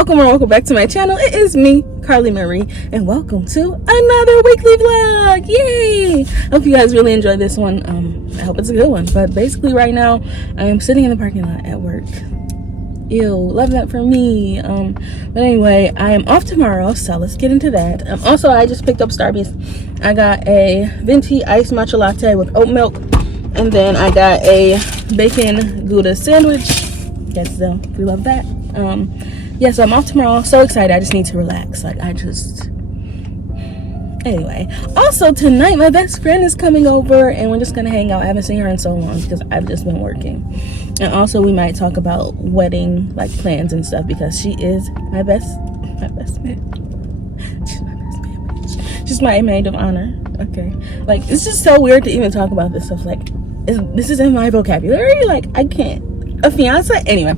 welcome or welcome back to my channel. It is me, Carly Marie, and welcome to another weekly vlog. Yay! Hope you guys really enjoyed this one. I hope it's a good one. But basically right now I am sitting in the parking lot at work. Ew, love that for me. But anyway, I am off tomorrow, so let's get into that. Also, I just picked up Starbucks. I got a venti iced matcha latte with oat milk, and then I got a bacon Gouda sandwich. Yes, so we love that. Yeah, so I'm off tomorrow. So excited. I just need to relax. Anyway, also tonight my best friend is coming over and we're just gonna hang out. I haven't seen her in so long because I've just been working. And also we might talk about wedding plans and stuff because she is my best man. She's my best man, bitch. She's my maid of honor. Okay. It's just so weird to even talk about this stuff. This is in my vocabulary. I can't. A fiance? Anyway.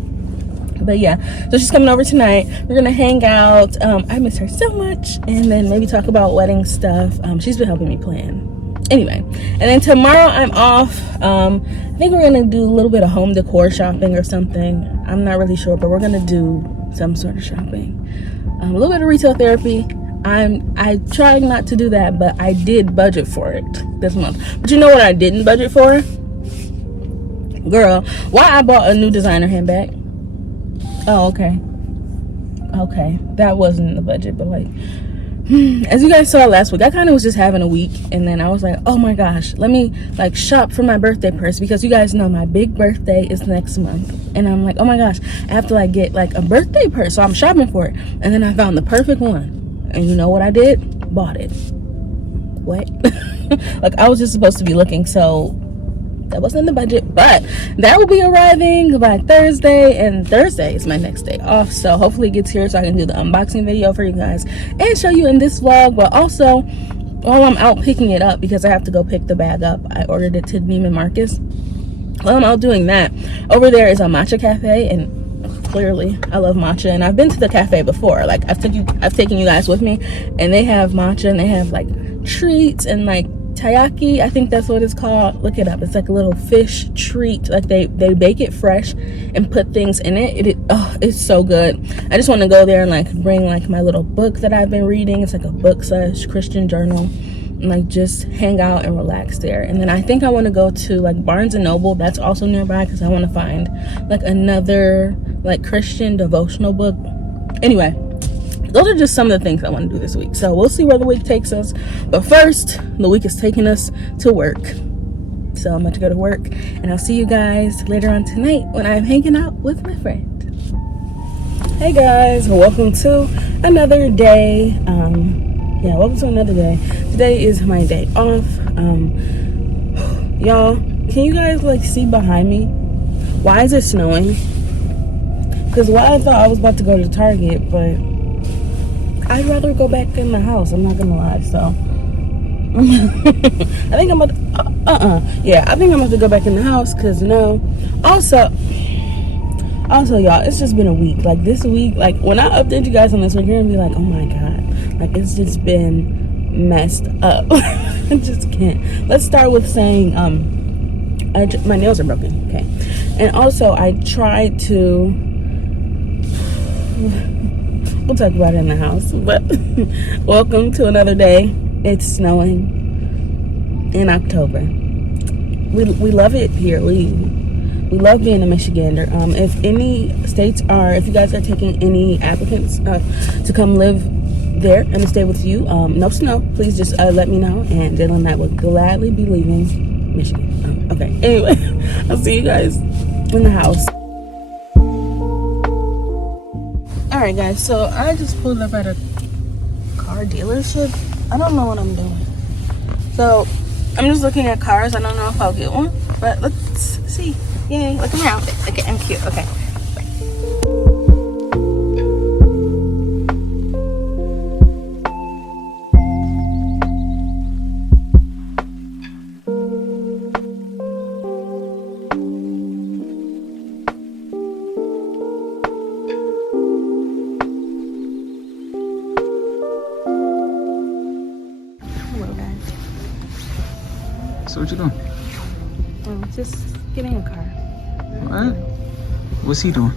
But yeah, so she's coming over tonight. We're gonna hang out. I miss her so much, and then maybe talk about wedding stuff. She's been helping me plan. Anyway, and then tomorrow I'm off. I think we're gonna do a little bit of home decor shopping or something. I'm not really sure, but we're gonna do some sort of shopping. A little bit of retail therapy. I tried not to do that, but I did budget for it this month. But you know what I didn't budget for? Girl, why I bought a new designer handbag. Oh, okay, that wasn't the budget, but as you guys saw last week, I kind of was just having a week, and then I was like, oh my gosh, let me shop for my birthday purse, because you guys know my big birthday is next month, and I'm like, oh my gosh, I have to get a birthday purse, so I'm shopping for it, and then I found the perfect one, and you know what I did? Bought it. What? I was just supposed to be looking, so that wasn't in the budget, but that will be arriving by Thursday, and Thursday is my next day off, so hopefully it gets here so I can do the unboxing video for you guys and show you in this vlog. But also, while I'm out picking it up, because I have to go pick the bag up, I ordered it to Neiman Marcus. While I'm out doing that, over there is a matcha cafe, and clearly I love matcha, and I've been to the cafe before. I've taken you guys with me, and they have matcha, and they have treats and taiyaki, I think that's what it's called. Look it up. It's a little fish treat. They bake it fresh and put things in it. It's so good. I just want to go there and bring my little book that I've been reading. It's a book / Christian journal, and just hang out and relax there. And then I think I want to go to Barnes and Noble. That's also nearby, because I want to find another Christian devotional book. Anyway, those are just some of the things I want to do this week. So we'll see where the week takes us. But first, the week is taking us to work. So I'm about to go to work. And I'll see you guys later on tonight when I'm hanging out with my friend. Hey guys, welcome to another day. Welcome to another day. Today is my day off. Y'all, can you guys see behind me? Why is it snowing? Because I thought I was about to go to Target, but I'd rather go back in the house. I'm not gonna lie. So I think I'm about to, I think I'm about to go back in the house, because also y'all, it's just been a week. This week, when I update you guys on this week, you're gonna be like, oh my god, it's just been messed up. I just can't. Let's start with saying my nails are broken. Okay. And also I tried to we'll talk about it in the house, but welcome to another day. It's snowing in October. We love it here. We love being a Michigander. If you guys are taking any applicants to come live there and to stay with you, no snow, please just let me know, and Dylan and I will gladly be leaving Michigan. Okay, anyway, I'll see you guys in the house. Alright guys, so I just pulled up at a car dealership. I don't know what I'm doing. So I'm just looking at cars. I don't know if I'll get one, but let's see. Yay, look around. Okay, I'm cute. Okay. So what you doing? Just getting a car. What? What's he doing?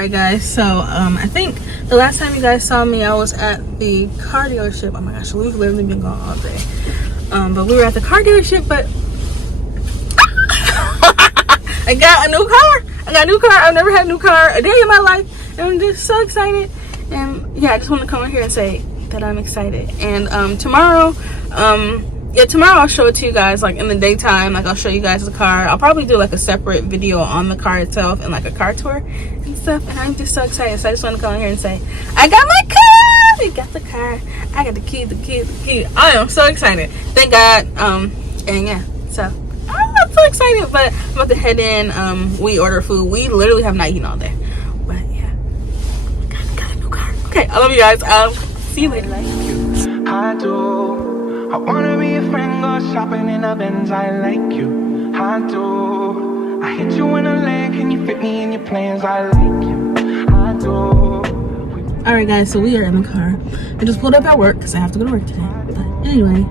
Alright guys, so I think the last time you guys saw me I was at the car dealership. Oh my gosh, we've literally been gone all day. But we were at the car dealership, but I got a new car. I've never had a new car a day in my life, and I'm just so excited. And yeah, I just want to come in here and say that I'm excited. And tomorrow I'll show it to you guys, like in the daytime. Like I'll show you guys the car. I'll probably do like a separate video on the car itself and like a car tour and stuff. And I'm just so excited. So I just want to come in here and say, I got my car. We got the car. I got the key. I am so excited. Thank God. And yeah, so I'm so excited. But I'm about to head in. We order food. We literally have not eaten all day. But yeah, got a new car. Okay, I love you guys. See you later. I do. I wanna be a friend, go shopping in a Benz. I like you. I do. I hit you in a leg, can you fit me in your plans? I like you. I do. Alright guys, so we are in the car. I just pulled up at work because I have to go to work today. But anyway,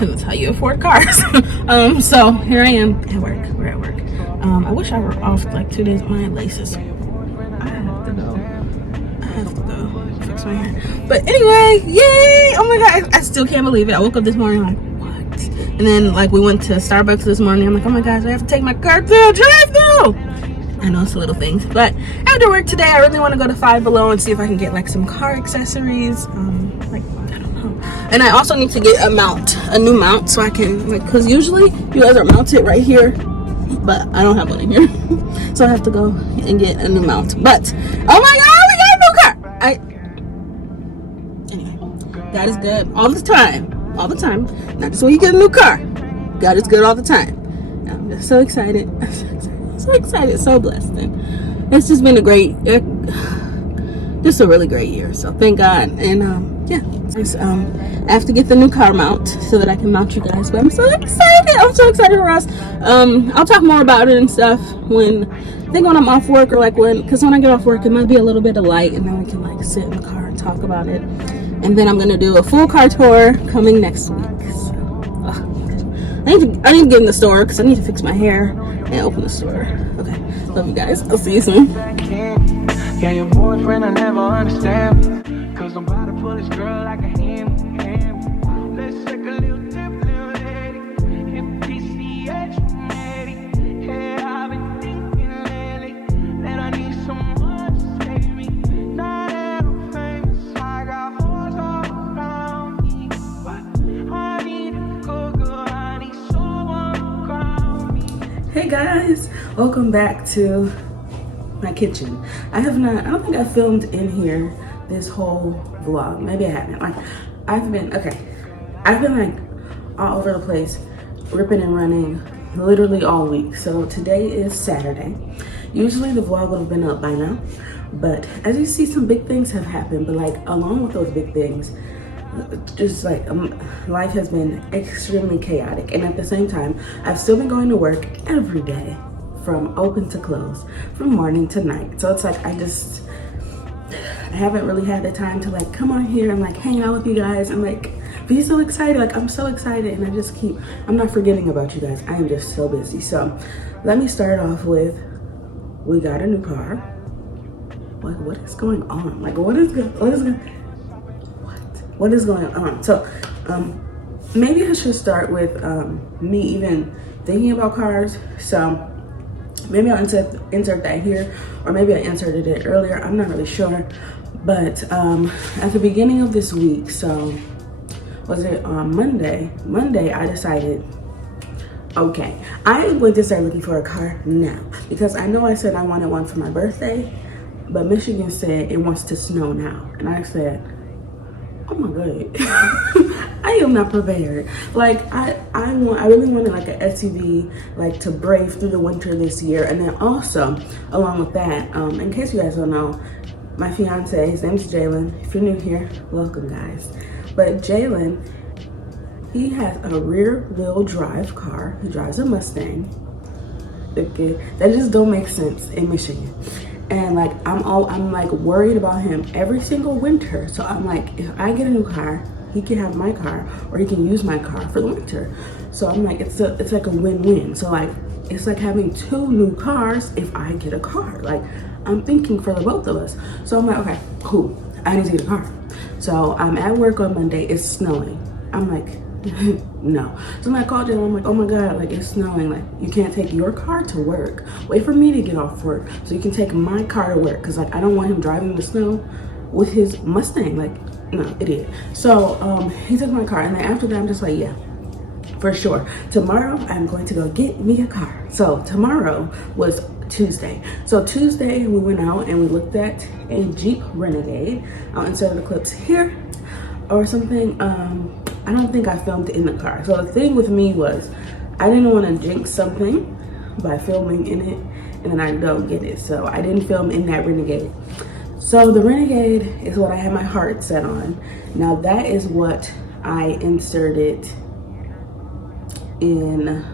that's how you afford cars. So here I am at work. We're at work. I wish I were off like 2 days. My laces. I have to go fix my hair. But anyway, yay! Oh my god, I still can't believe it. I woke up this morning like, what? And then like we went to Starbucks this morning. I'm like, oh my gosh, I have to take my car to the drive-thru. I know it's a little things, but after work today, I really want to go to Five Below and see if I can get like some car accessories. Like I don't know. And I also need to get a new mount, so I can like, cause usually you guys are mounted right here, but I don't have one in here, so I have to go and get a new mount. But oh my god, we got a new car! Anyway, God is good all the time. Not just when you get a new car. God is good all the time. I'm just so excited. So excited, so blessed, and it's just been just a really great year. So thank God. And yeah, I have to get the new car mount so that I can mount you guys. But I'm so excited for us. I'll talk more about it and stuff when I'm off work, or like because when I get off work it might be a little bit of light, and then we can like sit in the car and talk about it. And then I'm gonna do a full car tour coming next week. So I need to get in the store because I need to fix my hair and open the store. Okay, love you guys. I'll see you soon. Yeah, your boyfriend I never understand, cause I'm about to pull this girl like a ham. Let's take a little trip, little lady. Hit PCH, lady. Yeah, I've been thinking lately that I need someone to save me. Now that I'm famous, I got hoes all around me, but I need to go good. I need someone around me. Hey guys, welcome back to my kitchen. I don't think I filmed in here this whole vlog. Maybe I haven't. Like I've been like all over the place, ripping and running literally all week. So today is Saturday. Usually the vlog would have been up by now, but as you see, some big things have happened. But like along with those big things, just like life has been extremely chaotic, and at the same time I've still been going to work every day from open to close, from morning to night. So it's like I haven't really had the time to like come on here and like hang out with you guys and like be so excited. Like I'm so excited, and I'm not forgetting about you guys. I am just so busy. So let me start off with, we got a new car. What is going on? Like what is going on? So maybe I should start with me even thinking about cars. So maybe I'll insert that here, or maybe I inserted it earlier. I'm not really sure. But at the beginning of this week, so was it on Monday? I decided, okay, I went to start looking for a car now, because I know I said I wanted one for my birthday, but Michigan said it wants to snow now. And I said, oh my god, I am not prepared. Like I really wanted like an SUV, like to brave through the winter this year. And then also along with that, in case you guys don't know, my fiance, his name's Jalen. If you're new here, welcome guys. But Jalen, he has a rear wheel drive car. He drives a Mustang. Okay, that just don't make sense in Michigan. And like I'm like worried about him every single winter. So I'm like, if I get a new car, he can have my car, or he can use my car for the winter. So I'm like, it's like a win-win. So like, it's like having two new cars if I get a car. Like, I'm thinking for the both of us. So I'm like, okay, cool, I need to get a car. So I'm at work on Monday, it's snowing. I'm like, no. So I called Jalen, I'm like, oh my God, like it's snowing. Like you can't take your car to work. Wait for me to get off work so you can take my car to work. Cause like I don't want him driving in the snow with his Mustang. Like, no, idiot. So he took my car, and then after that I'm just like, yeah, for sure. Tomorrow I'm going to go get me a car. So tomorrow was Tuesday. So Tuesday we went out and we looked at a Jeep Renegade. I'll insert the clips here or something. I don't think I filmed in the car. So the thing with me was I didn't want to jinx something by filming in it and then I don't get it. So I didn't film in that Renegade. So the Renegade is what I had my heart set on. Now that is what I inserted in,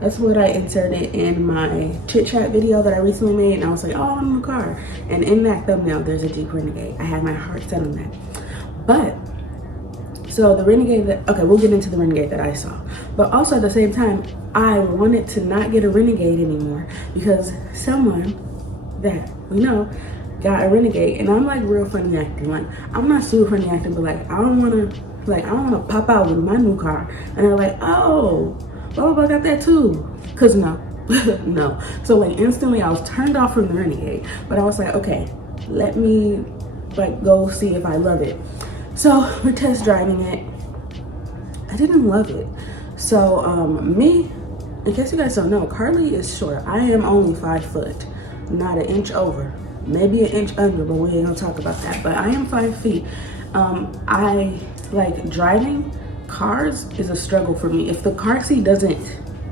that's what I inserted in my chit chat video that I recently made. And I was like, oh, I'm in the car. And in that thumbnail, there's a Jeep Renegade. I had my heart set on that. But, so the Renegade that, okay, we'll get into the Renegade that I saw. But also at the same time, I wanted to not get a Renegade anymore because someone that we know got a Renegade, and I'm like real funny acting. Like I'm not super funny acting, but like I don't wanna pop out with my new car and they're like, oh, blah blah blah, got that too. Cause no, no. So like instantly I was turned off from the Renegade, but I was like, okay, let me like go see if I love it. So we're test driving it. I didn't love it. So me, in case you guys don't know, Carly is short. I am only 5 foot, not an inch over. Maybe an inch under, but we ain't gonna talk about that. But I am 5 feet. I like driving cars is a struggle for me. If the car seat doesn't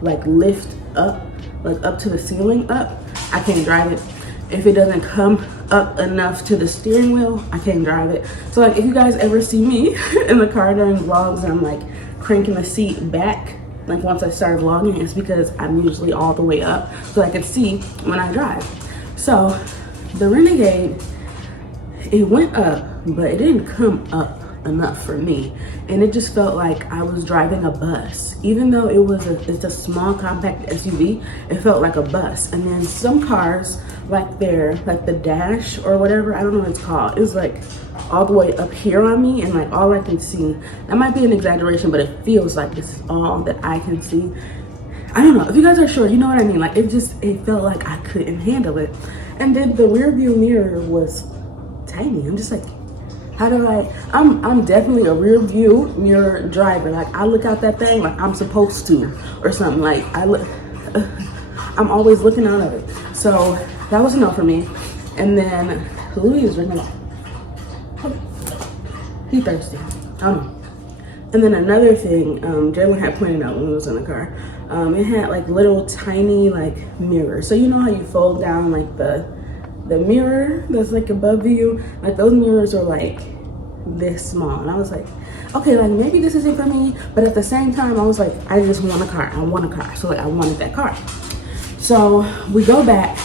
like lift up, like up to the ceiling up, I can't drive it. If it doesn't come up enough to the steering wheel, I can't drive it. So like if you guys ever see me in the car during vlogs and I'm like cranking the seat back, like once I start vlogging, it's because I'm usually all the way up so I can see when I drive. So the Renegade, it went up, but it didn't come up enough for me. And it just felt like I was driving a bus. Even though it's a small compact SUV, it felt like a bus. And then some cars, like the dash or whatever, I don't know what it's called, is like all the way up here on me and like all I can see. That might be an exaggeration, but it feels like this is all that I can see. I don't know, if you guys are sure, you know what I mean. Like it felt like I couldn't handle it. And then the rear view mirror was tiny. I'm just like, how do I'm definitely a rear view mirror driver. Like I look out that thing like I'm supposed to or something. Like I'm always looking out of it. So that was enough for me. And then Louis is drinking. He thirsty. I don't know. And then another thing, Jalen had pointed out when we was in the car, it had like little tiny like mirrors. So you know how you fold down like the mirror that's like above you? Like those mirrors are like this small. And I was like, okay, like maybe this isn't for me. But at the same time, I was like, I just want a car. I want a car. So like I wanted that car. So we go back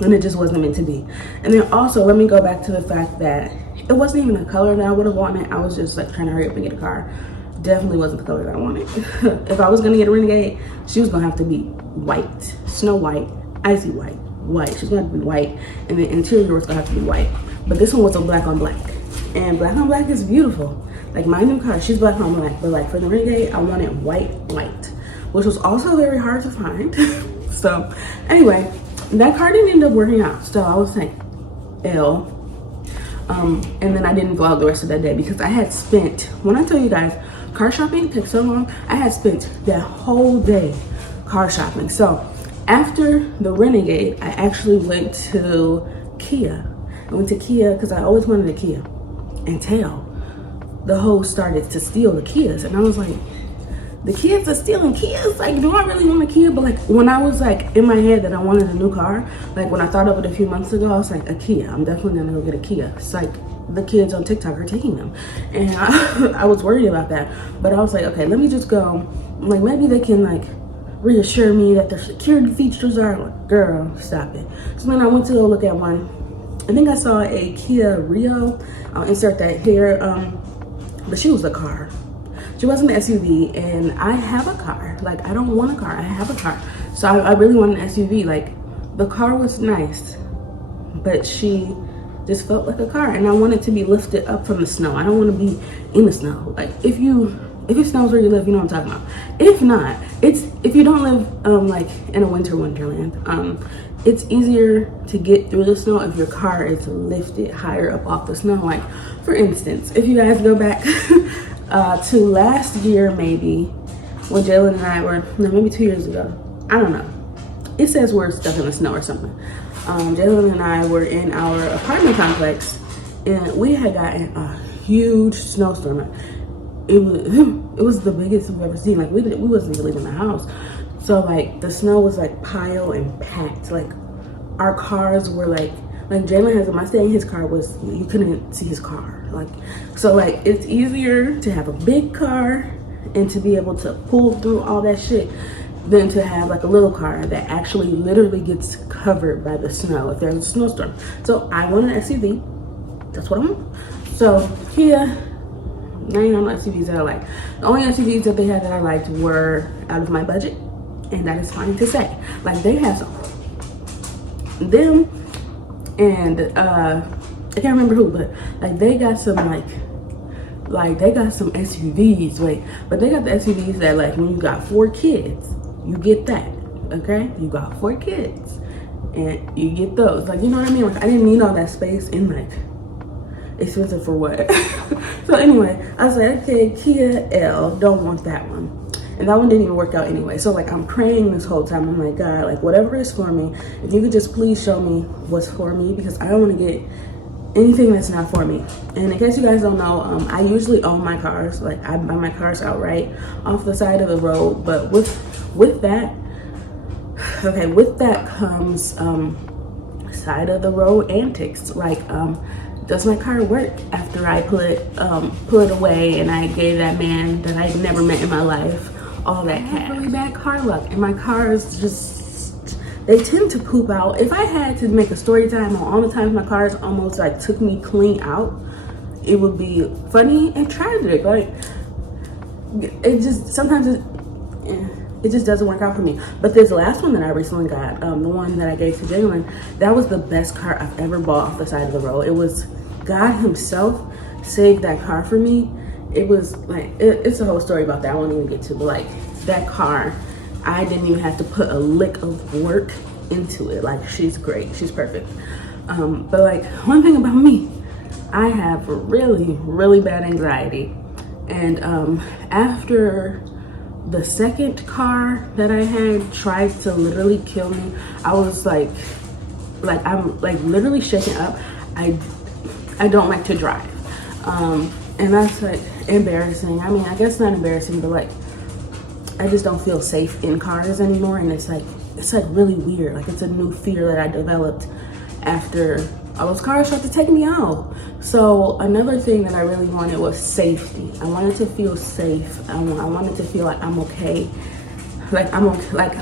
and it just wasn't meant to be. And then also let me go back to the fact that it wasn't even a color that I would have wanted. I was just like trying to hurry up and get a car. Definitely wasn't the color that I wanted. If I was gonna get a Renegade, she was gonna have to be white, snow white, icy white. She's gonna have to be white, and the interior was gonna have to be white. But this one was a black on black, and black on black is beautiful. Like my new car, she's black on black, but like for the Renegade, I wanted white, which was also very hard to find. So anyway, that car didn't end up working out. So I was like, L. And then I didn't vlog the rest of that day because I had spent, when I tell you guys, car shopping takes so long, I had spent that whole day car shopping. So after the Renegade, I actually went to Kia. I went to Kia because I always wanted a Kia. Until the hoes started to steal the Kias. And I was like, the kids are stealing Kias? Like, do I really want a Kia? But like, when I was like in my head that I wanted a new car, like when I thought of it a few months ago, I was like, a Kia. I'm definitely gonna go get a Kia. It's like the kids on TikTok are taking them. And I was worried about that. But I was like, okay, let me just go. Like, maybe they can like reassure me that their security features are, like, girl, stop it. So then I went to go look at one. I think I saw a Kia Rio. I'll insert that here. But she was a car. She wasn't an SUV, and I have a car. Like, I don't want a car, I have a car. So I really want an SUV. Like, the car was nice, but she just felt like a car, and I want it to be lifted up from the snow. I don't want to be in the snow. Like if it snows where you live, you know what I'm talking about. If not, if you don't live like in a winter wonderland, it's easier to get through the snow if your car is lifted higher up off the snow. Like for instance, if you guys go back to last year, maybe when Jalen and I were, no, maybe 2 years ago, I don't know. It says we're stuck in the snow or something. Jalen and I were in our apartment complex, and we had gotten a huge snowstorm. It was the biggest we've ever seen. Like we wasn't even leaving the house, so like the snow was like piled and packed. Like our cars were like Jalen has a Mustang. His car was, you couldn't see his car. Like so like it's easier to have a big car and to be able to pull through all that shit than to have like a little car that actually literally gets covered by the snow if there's a snowstorm. So I want an SUV. That's what I want. So Kia, now you know SUVs that I like. The only SUVs that they had that I liked were out of my budget, and that is fine to say. Like they have some, them, and I can't remember who, but like they got some like they got some SUVs. Wait, but they got the SUVs that like when you got 4 kids. You get that, okay? You got 4 kids, and you get those. Like, you know what I mean? Like, I didn't need all that space in, like, expensive for what? So anyway, I said, okay, Kia L, don't want that one. And that one didn't even work out anyway. So, like, I'm praying this whole time. I'm like, God, like, whatever is for me, if you could just please show me what's for me, because I don't want to get anything that's not for me. And in case you guys don't know, I usually own my cars. Like, I buy my cars outright off the side of the road, but with that, okay, with that comes side of the road antics. Like, does my car work after I pull it away and I gave that man that I'd never met in my life all that cash? Really bad car luck, and my cars just, they tend to poop out. If I had to make a story time on all the times my cars almost like took me clean out, it would be funny and tragic. Like it just sometimes it just doesn't work out for me. But this last one that I recently got, the one that I gave to Jalen, that was the best car I've ever bought off the side of the road. It was God himself saved that car for me. It was like, it's a whole story about that I won't even get to, but like that car, I didn't even have to put a lick of work into it. Like she's great, she's perfect. But like one thing about me, I have really, really bad anxiety. And after the second car that I had tried to literally kill me, I was like I'm like literally shaking up. I don't like to drive, and that's like embarrassing. I mean, I guess not embarrassing, but like I just don't feel safe in cars anymore, and it's like really weird. Like it's a new fear that I developed after all those cars started to take me out. So another thing that I really wanted was safety. I wanted to feel safe. I wanted to feel like I'm okay. Like I'm okay. Like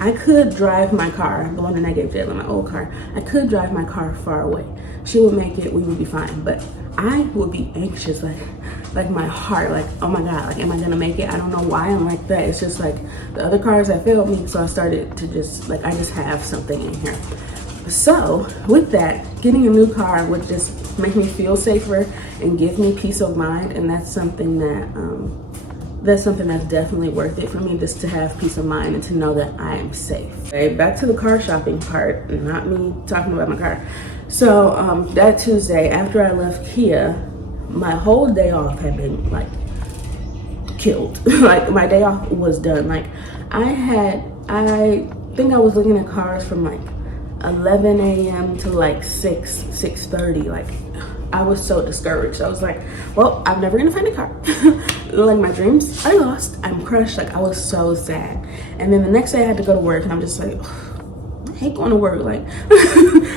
I could drive my car, the one that I gave Jayla, my old car. I could drive my car far away. She would make it, we would be fine. But I would be anxious, like my heart, like, oh my God, like, am I gonna make it? I don't know why I'm like that. It's just like the other cars that failed me. So I started to just, like, I just have something in here. So with that, getting a new car would just make me feel safer and give me peace of mind. And that's something that's definitely worth it for me, just to have peace of mind and to know that I am safe. Okay, back to the car shopping part, not me talking about my car. So that Tuesday after I left Kia, my whole day off had been like killed. Like my day off was done. Like I think I was looking at cars from like 11 a.m. to like 6:30. Like I was so discouraged. I was like, well, I'm never gonna find a car. Like my dreams are lost. I'm crushed. Like I was so sad. And then the next day I had to go to work, and I'm just like, I hate going to work. Like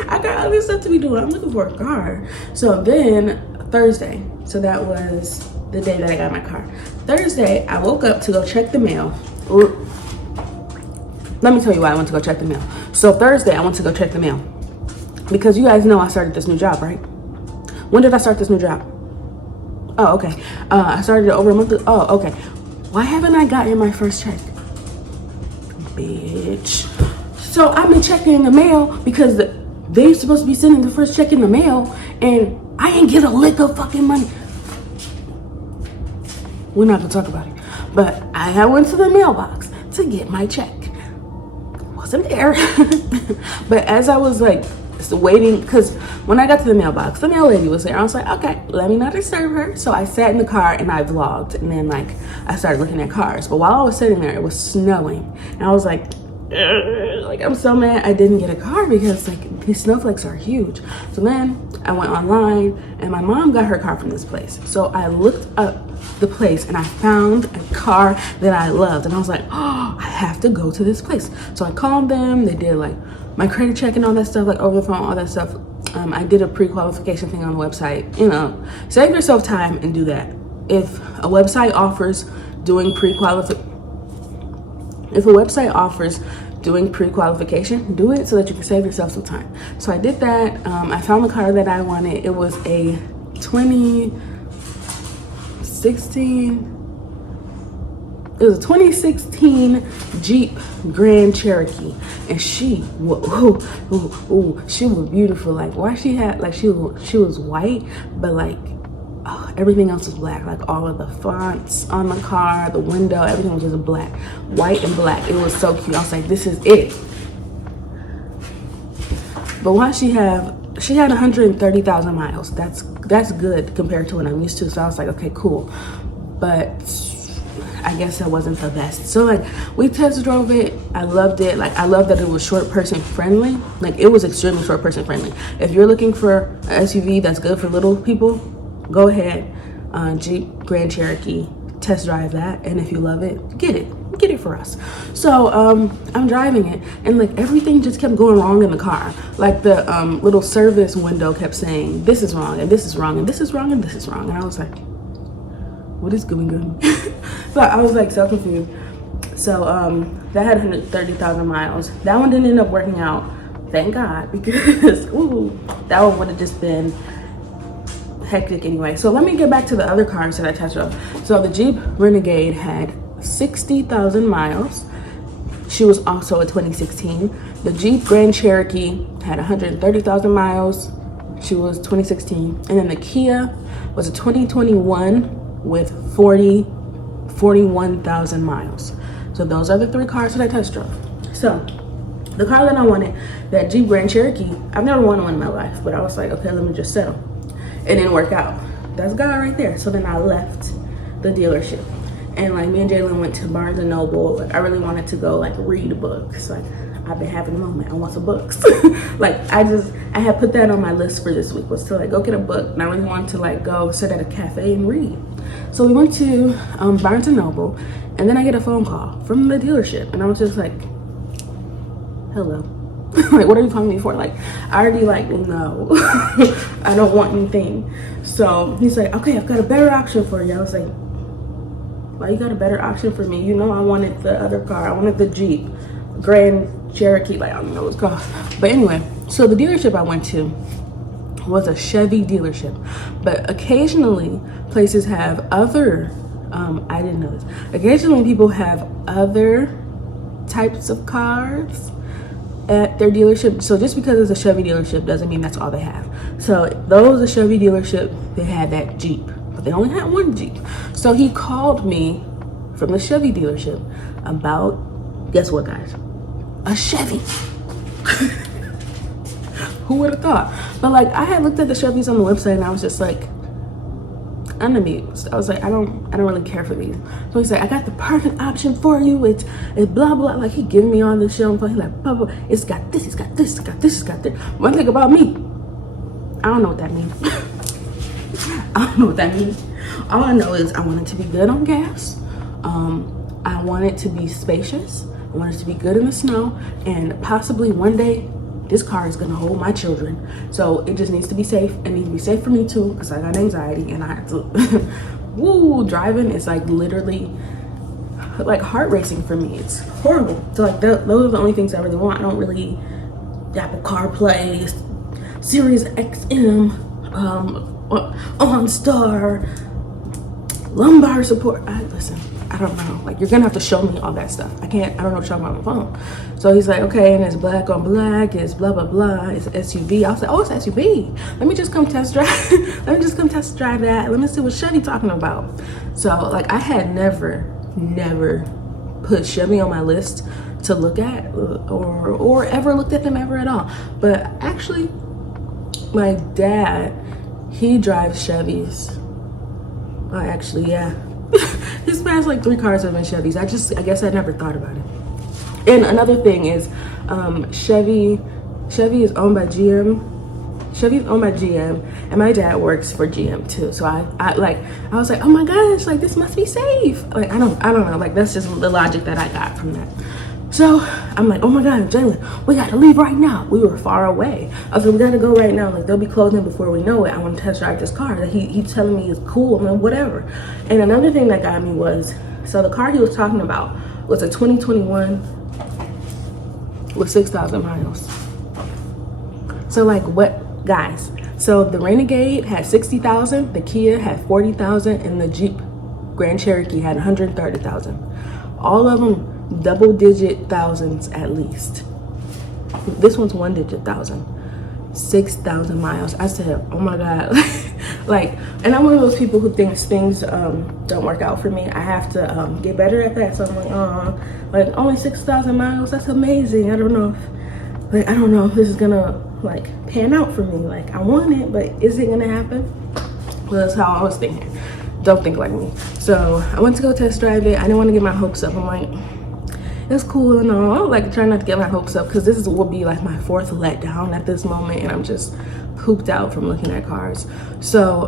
I got other stuff to be doing. I'm looking for a car. So then Thursday, so that was the day that I got my car. Thursday, I woke up to go check the mail. Let me tell you why I went to go check the mail. So Thursday, I went to go check the mail because you guys know I started this new job, right? When did I start this new job? Oh, okay. I started it over a month ago. Oh, okay. Why haven't I gotten my first check? Bitch. So I've been checking the mail because they supposed to be sending the first check in the mail, and I ain't get a lick of fucking money. We're not gonna talk about it. But I went to the mailbox to get my check. Wasn't there. But as I was like waiting, because when I got to the mailbox, the mail lady was there. I was like, okay, let me not disturb her. So I sat in the car and I vlogged, and then like I started looking at cars. But while I was sitting there, it was snowing, and I was like I'm so mad I didn't get a car, because like these snowflakes are huge. So then I went online, and my mom got her car from this place. So I looked up the place and I found a car that I loved, and I was like, oh, I have to go to this place. So I called them. They did like my credit check and all that stuff, like over the phone, all that stuff. I did a pre-qualification thing on the website. You know, save yourself time and do that. If a website offers doing pre-qualification, do it so that you can save yourself some time. So I did that. I found the car that I wanted. It was a 2016 Jeep Grand Cherokee, and she was beautiful. Like, why she had like she was white, but like everything else was black. Like all of the fonts on the car, the window, everything was just black, white and black. It was so cute. I was like, this is it. But why she had 130,000 miles. That's good compared to what I'm used to. So I was like, okay, cool. But I guess that wasn't the best. So like we test drove it. I loved it. Like I love that it was short person friendly. Like it was extremely short person friendly. If you're looking for an SUV that's good for little people, go ahead. Jeep Grand Cherokee, test drive that. And if you love it, get it for us. So I'm driving it, and like everything just kept going wrong in the car. Like the little service window kept saying, this is wrong, and this is wrong, and this is wrong, and this is wrong. And I was like, what is going on? So I was like so confused. So that had 130,000 miles. That one didn't end up working out, thank God, because that one would have just been hectic anyway. So let me get back to the other cars that I test drove. So the Jeep Renegade had 60,000 miles. She was also a 2016. The Jeep Grand Cherokee had 130,000 miles. She was 2016. And then the Kia was a 2021 with 41,000 miles. So those are the three cars that I test drove. So the car that I wanted, that Jeep Grand Cherokee, I've never wanted one in my life, but I was like, okay, let me just settle. It didn't work out. That's God right there. So then I left the dealership, and like me and Jalen went to Barnes and Noble. Like I really wanted to go like read books. Like I've been having a moment. I want some books. Like I had put that on my list for this week, was to like go get a book, and I really wanted to like go sit at a cafe and read. So we went to Barnes and Noble, and then I get a phone call from the dealership, and I was just like, hello. Like, what are you calling me for? Like, I already like, no, I don't want anything. So he's like, okay, I've got a better option for you. I was like, why you got a better option for me? You know, I wanted the other car. I wanted the Jeep Grand Cherokee. Like, I don't know what it's called. But anyway, so the dealership I went to was a Chevy dealership. But occasionally places have other, I didn't know this. Occasionally people have other types of cars at their dealership. So just because it's a Chevy dealership doesn't mean that's all they have. So those a Chevy dealership, they had that Jeep, but they only had one Jeep. So he called me from the Chevy dealership about, guess what guys, a Chevy. Who would have thought? But like I had looked at the Chevys on the website, and I was just like, I'm amused. I was like, I don't really care for these. So he's like, I got the perfect option for you. It's blah blah. Like he giving me all this shit. He's like, blah blah. It's got this. It's got this. It's got this. It's got that. One thing about me, I don't know what that means. I don't know what that means. All I know is I want it to be good on gas. I want it to be spacious. I want it to be good in the snow, and possibly one day this car is gonna hold my children. So it just needs to be safe. It needs to be safe for me too, because I got anxiety and I have to driving is like literally like heart racing for me. It's horrible. So like those are the only things I really want. I don't really Apple CarPlay, Sirius XM, OnStar, lumbar support. Listen, I don't know. Like, you're gonna have to show me all that stuff. I don't know what you're talking about on the phone. So he's like, okay, and it's black on black, it's blah, blah, blah, it's SUV. I was like, oh, it's SUV. Let me just come test drive. Let me just come test drive that. Let me see what Chevy talking about. So, like, I had never put Chevy on my list to look at or ever looked at them ever at all. But actually, my dad, he drives Chevys. Oh, actually, yeah. His past like 3 cars have been Chevys. I guess I never thought about it. And another thing is, Chevy is owned by GM. Chevy's owned by GM, and my dad works for GM too. So I was like, oh my gosh, like this must be safe. Like I don't know. Like that's just the logic that I got from that. So I'm like, oh my God, Jalen, we gotta leave right now. We were far away. I was like, we gotta go right now. Like they'll be closing before we know it. I want to test drive this car. Like, he's telling me it's cool. I'm like, whatever. And another thing that got me was, so the car he was talking about was a 2021 with 6,000 miles. So like what, guys? So the Renegade had 60,000, the Kia had 40,000, and the Jeep Grand Cherokee had 130,000. All of them double-digit thousands at least. This one's 1-digit thousand. 6,000 miles. I said, oh my God. Like, and I'm one of those people who thinks things don't work out for me. I have to get better at that. So I'm like, like only 6,000 miles. That's amazing. I don't know if this is gonna like pan out for me. Like I want it, but is it gonna happen? Well, that's how I was thinking. Don't think like me. So I went to go test drive it. I didn't want to get my hopes up. I'm like, it's cool and all, like trying not to get my hopes up because this will be like my 4th letdown at this moment, and I'm just pooped out from looking at cars. So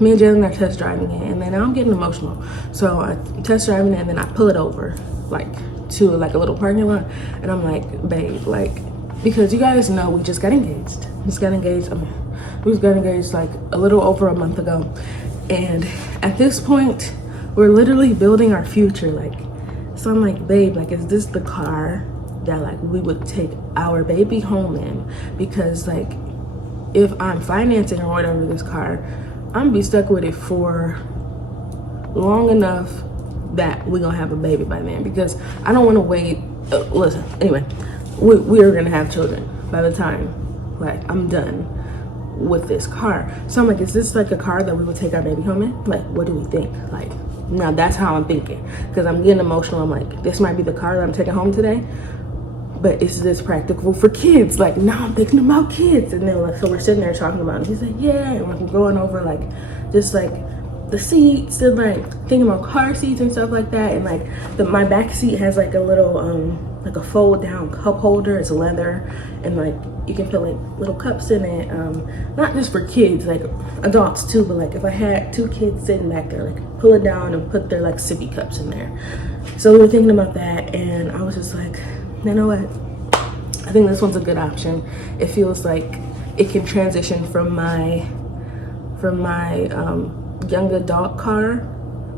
me and Jalen are test driving it, and then I'm getting emotional. So I'm test driving it, and then I pull it over like to like a little parking lot, and I'm like, babe, like, because you guys know we just got engaged. We just got engaged like a little over a month ago, and at this point we're literally building our future. Like, so I'm like, babe, like, is this the car that like we would take our baby home in? Because like if I'm financing or whatever this car, I'm gonna be stuck with it for long enough that we're gonna have a baby by then, because I don't want to wait. Listen, anyway, we are gonna have children by the time like I'm done with this car. So I'm like, is this like a car that we would take our baby home in? Like, what do we think? Like, now that's how I'm thinking, because I'm getting emotional. I'm like, this might be the car that I'm taking home today, but is this practical for kids? Like, now I'm thinking about kids. And then like, so we're sitting there talking about it. He's like, yeah, and we're going over like just like the seats and like thinking about car seats and stuff like that. And like my back seat has like a little like a fold down cup holder. It's leather, and like you can put like little cups in it, not just for kids, like adults too, but like if I had 2 kids sitting back there, like pull it down and put their like sippy cups in there. So we were thinking about that, and I was just like, you know what, I think this one's a good option. It feels like it can transition from my young adult car,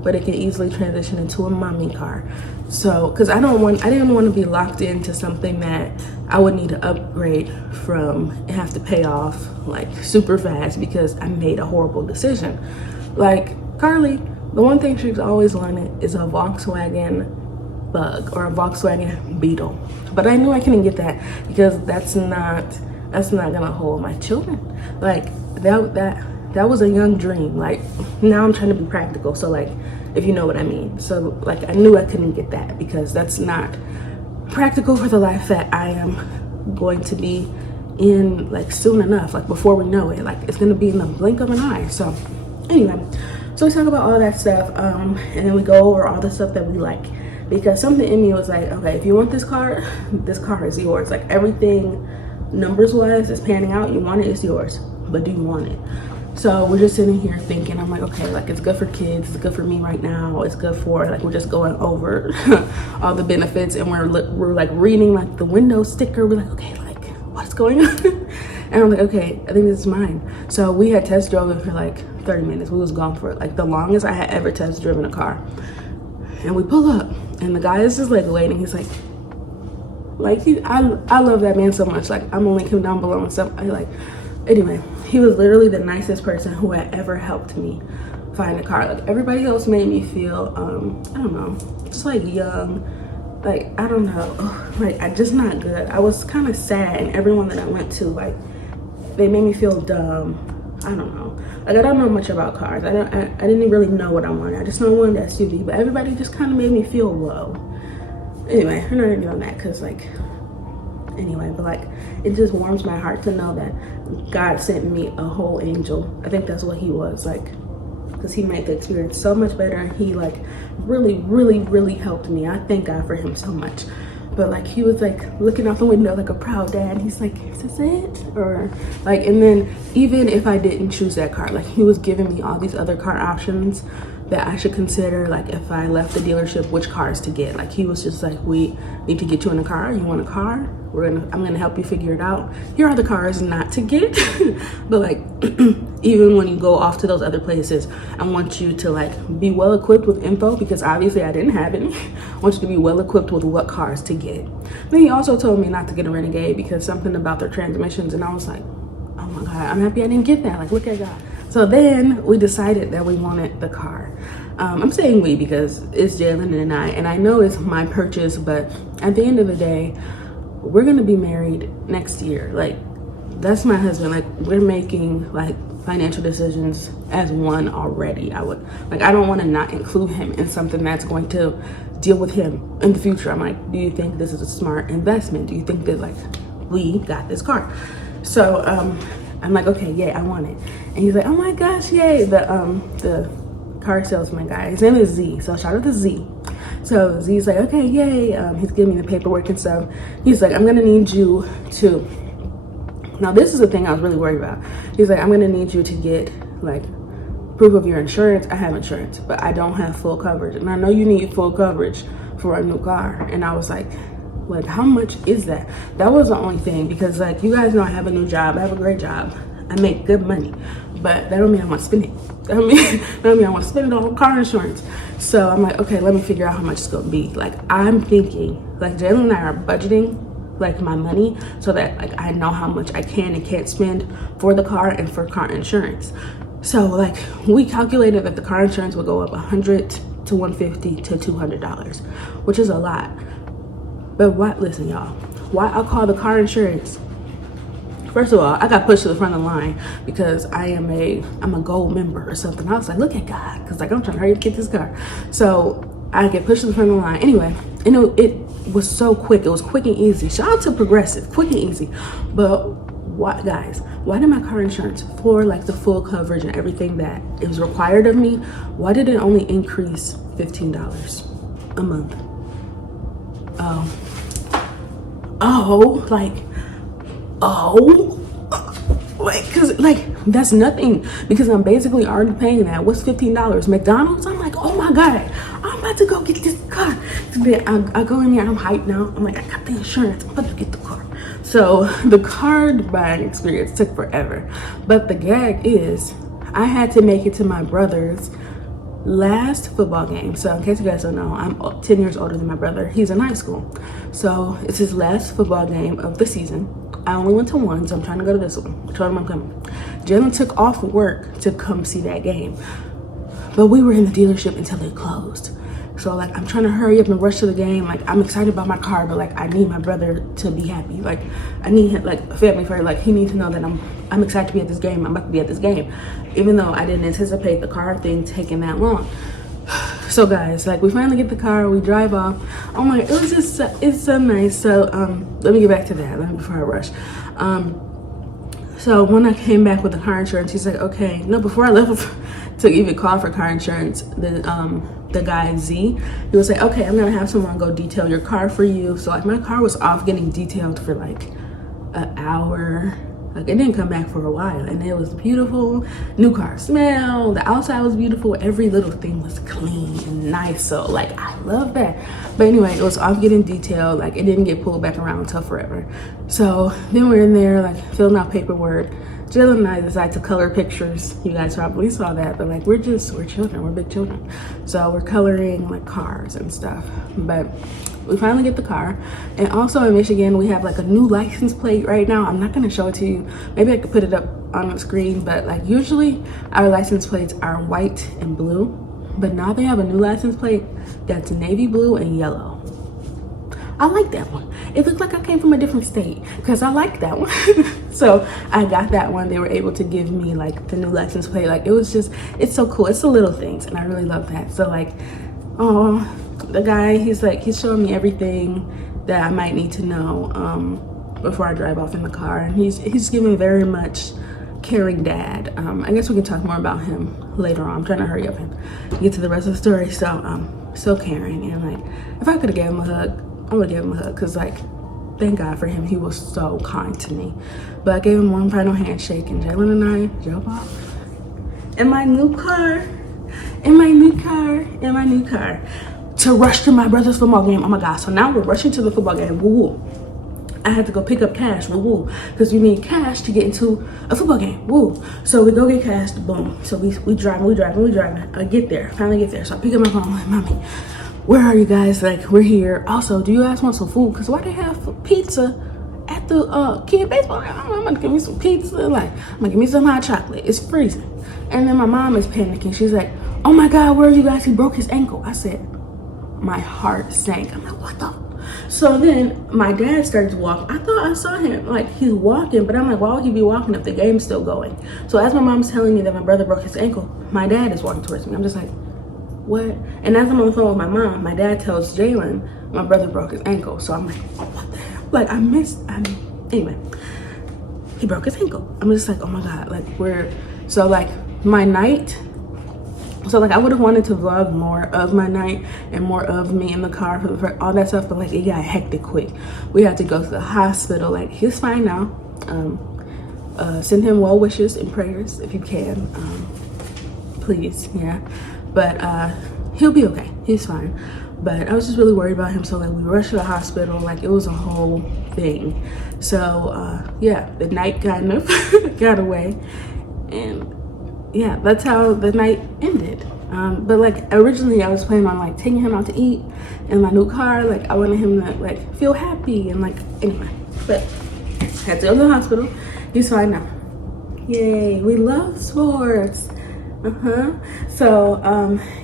but it can easily transition into a mommy car. So, because I didn't want to be locked into something that I would need to upgrade from and have to pay off like super fast because I made a horrible decision. Like Carly, the one thing she's always wanted is a Volkswagen Bug or a Volkswagen Beetle, but I knew I couldn't get that because that's not gonna hold my children. Like that was a young dream. Like now I'm trying to be practical. So like, if you know what I mean. So like I knew I couldn't get that because that's not practical for the life that I am going to be in like soon enough, like before we know it. Like it's gonna be in the blink of an eye. So anyway, so we talk about all that stuff, and then we go over all the stuff that we like, because something in me was like, okay, if you want this car is yours. Like everything numbers wise is panning out. You want it, it's yours, but do you want it? So we're just sitting here thinking, I'm like, okay, like it's good for kids, it's good for me right now, it's good for, like, we're just going over all the benefits, and we're like reading like the window sticker. We're like, okay, like what's going on? And I'm like, okay, I think this is mine. So we had test drove it for like 30 minutes. We was gone for like the longest I had ever test driven a car. And we pull up, and the guy is just like waiting. He's like I love that man so much. Like I'm gonna link him down below and stuff. Anyway, he was literally the nicest person who had ever helped me find a car. Like everybody else made me feel I don't know, just like young, like I don't know, like I just not good. I was kind of sad, and everyone that I went to, like they made me feel dumb. I don't know, like I don't know much about cars. I didn't really know what I wanted. I just know I wanted an SUV, but everybody just kind of made me feel low. Anyway, I'm not gonna get on that because like anyway, but like it just warms my heart to know that God sent me a whole angel. I think that's what he was, like, because he made the experience so much better. He like really helped me. I thank God for him so much. But like he was like looking out the window like a proud dad. He's like, is this it? Or like, and then even if I didn't choose that car, like he was giving me all these other car options that I should consider. Like if I left the dealership, which cars to get. Like he was just like, we need to get you in a car. You want a car? I'm gonna help you figure it out. Here are the cars not to get. But like even when you go off to those other places, I want you to like be well equipped with info, because obviously I didn't have any. I want you to be well equipped with what cars to get. Then he also told me not to get a Renegade because something about their transmissions, and I was like, oh my God, I'm happy I didn't get that. Like, look at God. So then we decided that we wanted the car. I'm saying we because it's Jalen and I know it's my purchase, but at the end of the day, we're gonna be married next year. Like, that's my husband. Like, we're making like financial decisions as one already. I don't want to not include him in something that's going to deal with him in the future. I'm like, do you think this is a smart investment? Do you think that like we got this car? So I'm like, okay, yeah, I want it. And he's like, oh my gosh, yay. The car salesman guy, his name is Z, so shout out to Z. So Z's like, okay, yay. He's giving me the paperwork and stuff. He's like, I'm gonna need you to, now this is the thing I was really worried about. He's like, I'm gonna need you to get like proof of your insurance. I have insurance, but I don't have full coverage. And I know you need full coverage for a new car. And I was like, how much is that? That was the only thing, because like you guys know I have a new job. I have a great job. I make good money, but that don't mean I want to spend it. That don't mean I want to spend it on car insurance. So I'm like, okay, let me figure out how much it's gonna be. Like I'm thinking, like Jalen and I are budgeting like my money so that like I know how much I can and can't spend for the car and for car insurance. So like we calculated that the car insurance would go up $100 to $150 to $200, which is a lot. But what? Listen, y'all. Why I call the car insurance? First of all, I got pushed to the front of the line because I'm a gold member or something. I was like, look at God, because like I'm trying to hurry to get this car. So I get pushed to the front of the line. Anyway, and it was so quick. It was quick and easy. Shout out to Progressive, quick and easy. But what, guys? Why did my car insurance, for like the full coverage and everything that is required of me, why did it only increase $15 a month? Cause like that's nothing, because I'm basically already paying that. What's $15? McDonald's? I'm like, oh my God, I'm about to go get this car. I go in there, I'm hyped now. I'm like, I got the insurance, I'm about to get the car. So the card buying experience took forever. But the gag is I had to make it to my brother's last football game. So in case you guys don't know, I'm 10 years older than my brother. He's in high school. So it's his last football game of the season. I only went to one, so I'm trying to go to this one. I told him I'm coming. Jalen took off work to come see that game. But we were in the dealership until they closed. So like I'm trying to hurry up and rush to the game. Like I'm excited about my car, but like I need my brother to be happy. Like I need him, like family first. Like he needs to know that I'm excited to be at this game. I'm about to be at this game, even though I didn't anticipate the car thing taking that long. So guys, like we finally get the car, we drive off. Oh my, it's so nice. So let me get back to that before I rush. So when I came back with the car insurance, he's like, okay, no, before I left to even call for car insurance, the guy Z, he was like, okay, I'm gonna have someone go detail your car for you. So like my car was off getting detailed for like an hour. Like it didn't come back for a while, and it was beautiful. New car smell, the outside was beautiful, every little thing was clean and nice. So like I love that. But anyway, it was off getting detailed, like it didn't get pulled back around until forever. So then we're in there like filling out paperwork. Jill and I decided to color pictures. You guys probably saw that, but like we're children, we're big children. So we're coloring like cars and stuff. But we finally get the car. And also in Michigan, we have like a new license plate right now. I'm not gonna show it to you. Maybe I could put it up on the screen, but like usually our license plates are white and blue. But now they have a new license plate that's navy blue and yellow. I like that one. It looked like I came from a different state because I like that one. So I got that one. They were able to give me like the new license plate. Like it was just, it's so cool. It's the little things and I really love that. So like, oh, the guy, he's showing me everything that I might need to know before I drive off in the car. And he's giving very much caring dad. I guess we can talk more about him later on. I'm trying to hurry up and get to the rest of the story. So caring, and like if I could have gave him a hug, I would give him a hug because like thank God for him, he was so kind to me. But I gave him one final handshake and Jalen and I drove off in my new car to rush to my brother's football game. Oh my God, so now we're rushing to the football game. Woo woo. I had to go pick up cash, woo woo, because we need cash to get into a football game, woo. So we go get cash, boom. So we driving. I get there, finally get there. So I pick up my phone, I'm like, Mommy, where are you guys? Like, we're here. Also, do you guys want some food? Because why they have pizza at the kid baseball? I'm gonna give me some pizza. Like, I'm gonna give me some hot chocolate. It's freezing. And then my mom is panicking. She's like, oh my God, where are you guys? He broke his ankle. I said, my heart sank. I'm like, what the? So then my dad started to walk. I thought I saw him, like he's walking, but I'm like, why would he be walking if the game's still going? So as my mom's telling me that my brother broke his ankle, my dad is walking towards me. I'm just like, what? And as I'm on the phone with my mom, my dad tells Jalen my brother broke his ankle. So I'm like, oh, what the hell? Like anyway, he broke his ankle. I'm just like, oh my God, like my night. So like I would have wanted to vlog more of my night and more of me in the car for all that stuff, but like it got hectic quick. We had to go to the hospital. Like he's fine now. Send him well wishes and prayers if you can, please. Yeah, but he'll be okay. He's fine. But I was just really worried about him, so like we rushed to the hospital. Like it was a whole thing. So yeah, the night kind of got away, and yeah, that's how the night ended. But like originally I was planning on like taking him out to eat in my new car. Like I wanted him to like feel happy and like anyway, but had to go to the hospital. He's fine now. Yay, we love sports. So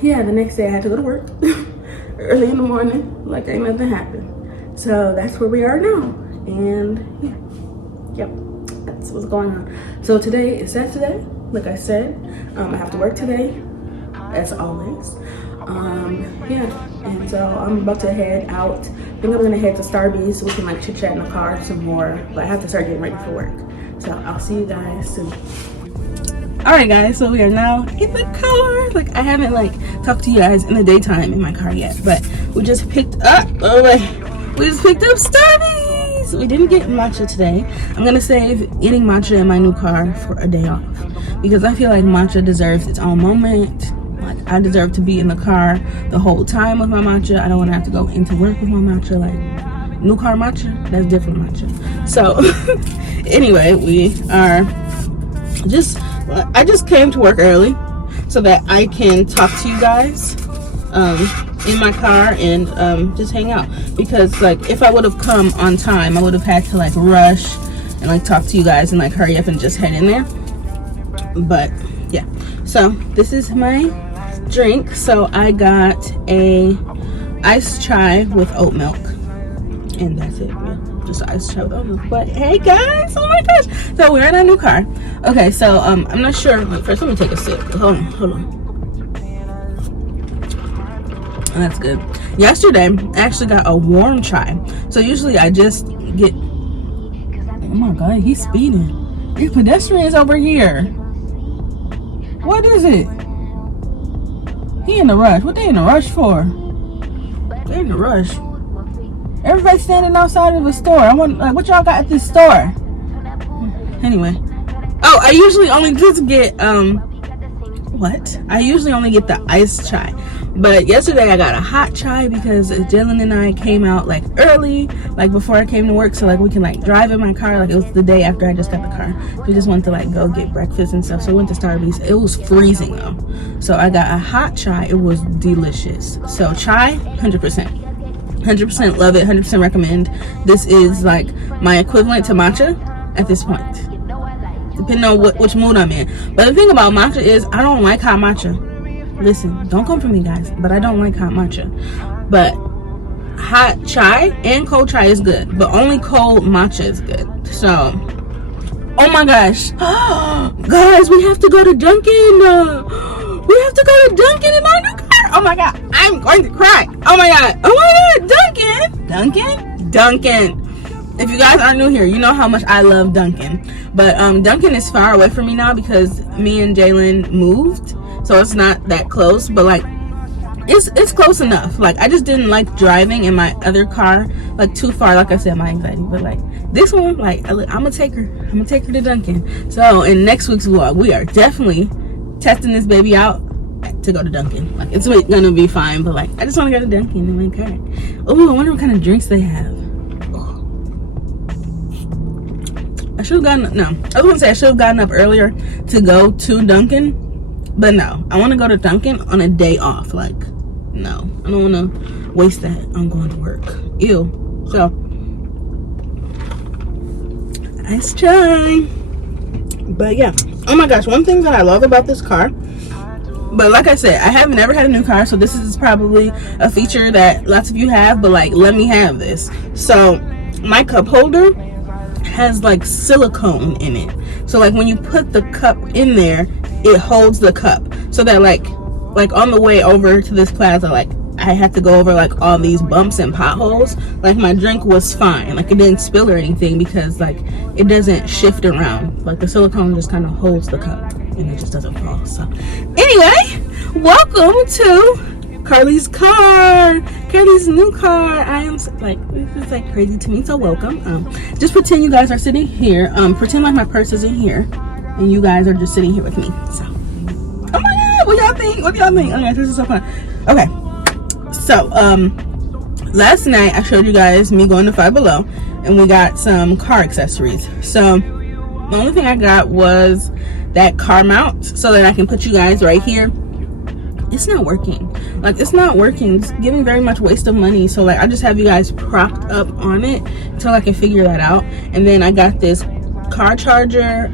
yeah, the next day I had to go to work early in the morning, like ain't nothing happened. So that's where we are now. And yeah, yep, that's what's going on. So today is Saturday. Like I said, I have to work today, as always. Yeah, and so I'm about to head out. I think I'm gonna head to Starbucks so we can like chit chat in the car some more. But I have to start getting ready for work. So I'll see you guys soon. All right, guys. So we are now in the car. Like I haven't like talked to you guys in the daytime in my car yet, but we just picked up. We just picked up Starbucks. We didn't get matcha today. I'm gonna save eating matcha in my new car for a day off because I feel like matcha deserves its own moment. Like I deserve to be in the car the whole time with my matcha. I don't want to have to go into work with my matcha. Like new car matcha, that's different matcha. So anyway, I just came to work early so that I can talk to you guys in my car and just hang out, because like if I would have come on time I would have had to like rush and like talk to you guys and like hurry up and just head in there. But yeah, so this is my drink. So I got a iced chai with oat milk, and that's it. Yeah, just iced chai with oat milk. But hey guys, oh my gosh, so we're in a new car. Okay, so I'm not sure. Wait, first let me take a sip. Hold on. That's good. Yesterday I actually got a warm chai. So usually I just get, oh my God, he's speeding. There's pedestrians over here. What is it? He in a rush. What they in a rush for? They in a rush. Everybody's standing outside of the store. I want, like, what y'all got at this store? Anyway. Oh, I usually only just get what? I usually only get the iced chai, but yesterday I got a hot chai because Jalen and I came out like early, like before I came to work, so like we can like drive in my car. Like it was the day after I just got the car. We just wanted to like go get breakfast and stuff, so we went to Starbucks. It was freezing though, so I got a hot chai. It was delicious. So chai, 100% love it, 100% recommend. This is like my equivalent to matcha at this point, depending on which mood I'm in. But the thing about matcha is I don't like hot matcha. Listen, don't come for me guys, but I don't like hot matcha. But hot chai and cold chai is good, but only cold matcha is good. So, oh my gosh, guys, we have to go to Dunkin'. We have to go to Dunkin' in our new car. Oh my god, I'm going to cry. Oh my god, Dunkin'. If you guys are new here, you know how much I love Dunkin'. But Dunkin' is far away from me now because me and Jalen moved, so it's not that close. But like, it's close enough. Like, I just didn't like driving in my other car like too far. Like I said, my anxiety. But like this one, like I'm gonna take her to Dunkin'. So in next week's vlog, we are definitely testing this baby out to go to Dunkin'. Like it's gonna be fine. But like I just want to go to Dunkin' in my car. Oh, I wonder what kind of drinks they have. I should have gotten, no, I was gonna say I should have gotten up earlier to go to Dunkin', but no, I want to go to Dunkin' on a day off. Like, no, I don't want to waste that on going to work. Ew. So, nice try. But yeah, oh my gosh, one thing that I love about this car, but like I said, I have never had a new car, so this is probably a feature that lots of you have, but like, let me have this. So, my cup holder has like silicone in it, so like when you put the cup in there, it holds the cup, so that like on the way over to this plaza, like I had to go over like all these bumps and potholes. Like my drink was fine, like it didn't spill or anything because like it doesn't shift around. Like the silicone just kind of holds the cup and it just doesn't fall. So anyway, welcome to Carly's car, Carly's new car. I am like, this is like crazy to me. So welcome. Just pretend you guys are sitting here. Pretend like my purse is in here, and you guys are just sitting here with me. So, oh my god, what y'all think? What y'all think? Oh my gosh, this is so fun. Okay, so last night I showed you guys me going to Five Below, and we got some car accessories. So the only thing I got was that car mount, so that I can put you guys right here. It's not working. Like it's not working. It's giving very much waste of money. So like I just have you guys propped up on it until I can figure that out. And then I got this car charger.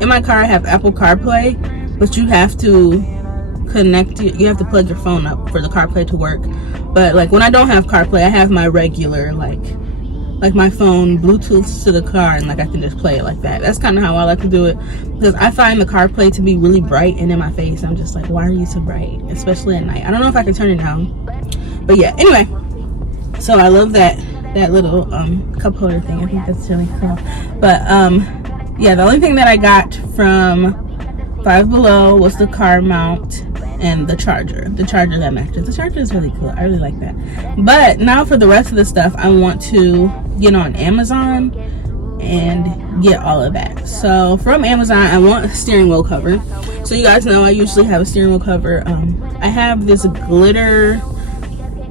In my car I have Apple CarPlay, but you have to connect it. You have to plug your phone up for the CarPlay to work. But like when I don't have CarPlay, I have my regular like my phone Bluetooth to the car, and like I can just play it like that. That's kind of how I like to do it, because I find the CarPlay to be really bright and in my face. I'm just like, why are you so bright, especially at night? I don't know if I can turn it down, but yeah, anyway, so I love that little cup holder thing. I think that's really cool. But yeah, the only thing that I got from Five Below was the car mount and the charger that matches. The charger is really cool. I really like that. But now for the rest of the stuff, I want to get on Amazon and get all of that. So from Amazon, I want a steering wheel cover. So you guys know I usually have a steering wheel cover. I have this glitter,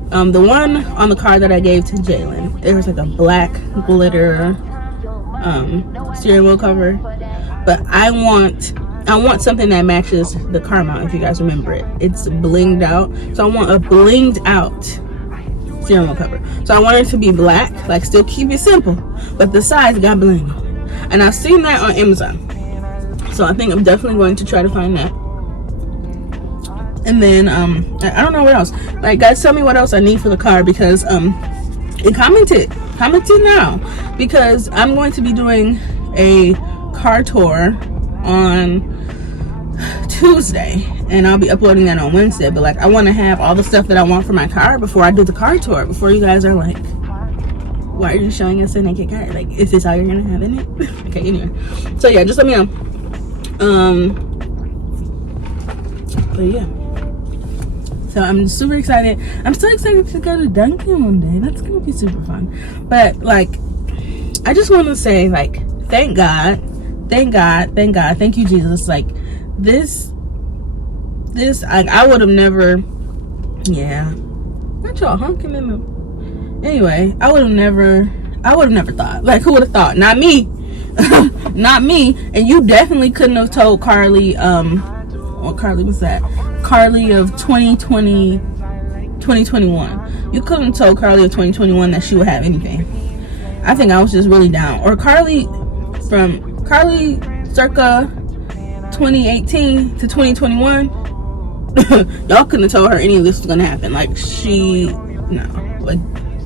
the one on the car that I gave to Jalen, there was like a black glitter steering wheel cover, but I want something that matches the car mount. If you guys remember it, it's blinged out, so I want a blinged out steering wheel cover. So I want it to be black, like still keep it simple, but the sides got bling on it. And I've seen that on Amazon, so I think I'm definitely going to try to find that. And then I don't know what else. Like, guys, tell me what else I need for the car, because and commented now, because I'm going to be doing a car tour on Tuesday, and I'll be uploading that on Wednesday. But like, I want to have all the stuff that I want for my car before I do the car tour, before you guys are like, why are you showing us a naked car? Like, is this all you're gonna have in it? Okay, anyway, so yeah, just let me know. But yeah, so I'm super excited. I'm so excited to go to Dunkin' one day. That's gonna be super fun. But like, I just want to say, like, thank God, thank you, Jesus. Like, this this, I would have never, yeah, not y'all honking in the, anyway, I would have never thought, like, who would have thought? Not me. Not me. And you definitely couldn't have told Carly, what Carly was that? Carly of 2021. You couldn't have told Carly of 2021 that she would have anything. I think I was just really down. Or Carly circa 2018 to 2021, y'all couldn't have told her any of this was gonna happen. Like, no. Like,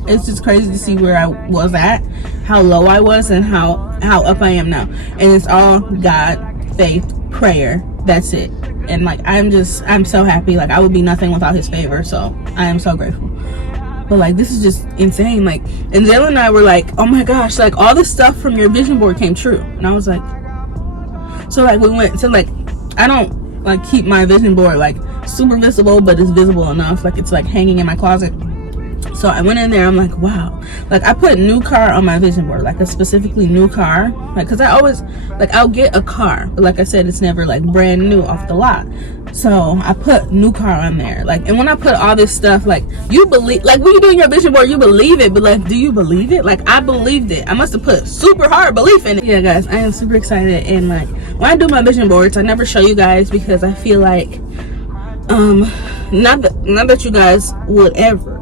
it's just crazy to see where I was at, how low I was, and how up I am now. And it's all God, faith, prayer. That's it. And like, I'm so happy. Like, I would be nothing without his favor. So I am so grateful. But like, this is just insane. Like, and Jayla and I were like, oh my gosh, like, all this stuff from your vision board came true. And I was like, so like, we went to, like, I don't like keep my vision board like super visible, but it's visible enough. Like, it's like hanging in my closet. So I went in there, I'm like, wow. Like, I put new car on my vision board, like a specifically new car. Like, cause I always, like, I'll get a car, but like I said, it's never like brand new off the lot. So I put new car on there. Like, and when I put all this stuff, like, you believe, like, when you're doing your vision board, you believe it, but like, do you believe it? Like, I believed it. I must have put super hard belief in it. Yeah, guys, I am super excited. And like, when I do my vision boards, I never show you guys because I feel like, not that you guys would ever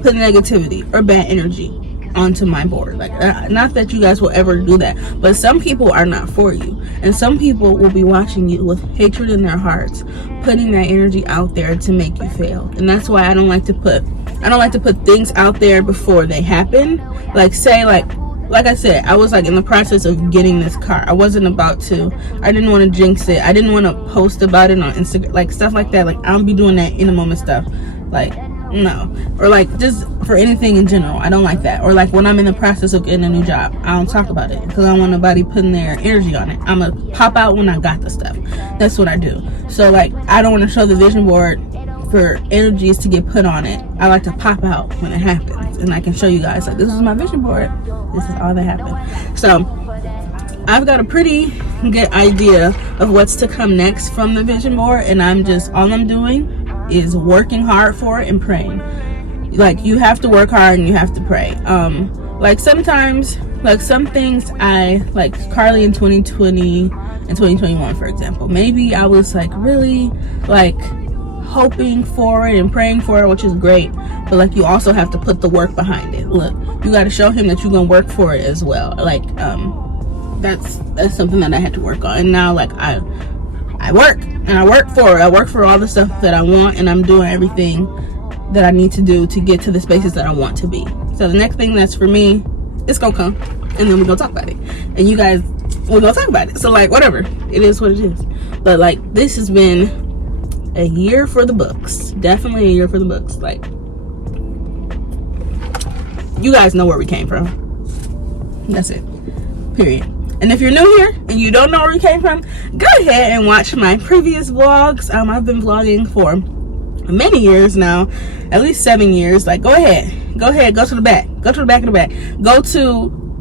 put negativity or bad energy onto my board. Like, not that you guys will ever do that, but some people are not for you, and some people will be watching you with hatred in their hearts, putting that energy out there to make you fail. And that's why I don't like to put things out there before they happen. Like, say, like I said, I was like in the process of getting this car. I didn't want to jinx it. I didn't want to post about it on Instagram, like stuff like that. Like, I don't be doing that in the moment stuff. Like, no. Or like, just for anything in general, I don't like that. Or like, when I'm in the process of getting a new job, I don't talk about it because I don't want nobody putting their energy on it. I'm gonna pop out when I got the stuff. That's what I do. So like, I don't want to show the vision board for energies to get put on it. I like to pop out when it happens, and I can show you guys, like, this is my vision board, this is all that happened. So I've got a pretty good idea of what's to come next from the vision board, and all I'm doing is working hard for it and praying. Like, you have to work hard and you have to pray. Like, sometimes, like, some things like Carly in 2020 and 2021, for example, maybe I was like really like hoping for it and praying for it, which is great, but like, you also have to put the work behind it. Look, you got to show him that you're gonna work for it as well. Like, that's something that I had to work on. And now, like, I work and I work for it. I work for all the stuff that I want, and I'm doing everything that I need to do to get to the spaces that I want to be. So the next thing that's for me, it's gonna come, and then we're gonna talk about it, and you guys, we're gonna talk about it. So like, whatever, it is what it is. But like, this has been a year for the books. Definitely a year for the books. Like, you guys know where we came from. That's it, period. And if you're new here and you don't know where we came from, go ahead and watch my previous vlogs. I've been vlogging for many years now, at least 7 years. Like, go ahead, go to the back, of the back.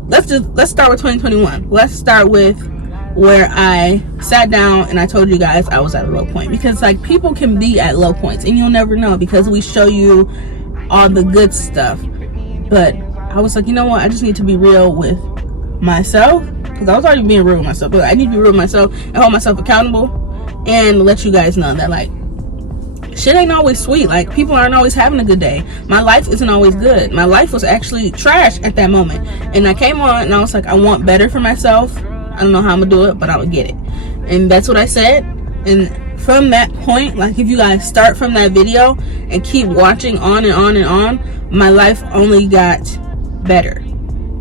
Let's start with 2021. Let's start with where I sat down and I told you guys I was at a low point, because like, people can be at low points and you'll never know, because we show you all the good stuff. But I was like, you know what, I just need to be real with myself, because I was already being real with myself, but I need to be real with myself and hold myself accountable and let you guys know that like, shit ain't always sweet. Like, people aren't always having a good day. My life isn't always good. My life was actually trash at that moment, and I came on and I was like, I want better for myself. I don't know how I'm gonna do it, but I'm gonna get it. And that's what I said. And from that point, like, if you guys start from that video and keep watching on and on and on, my life only got better.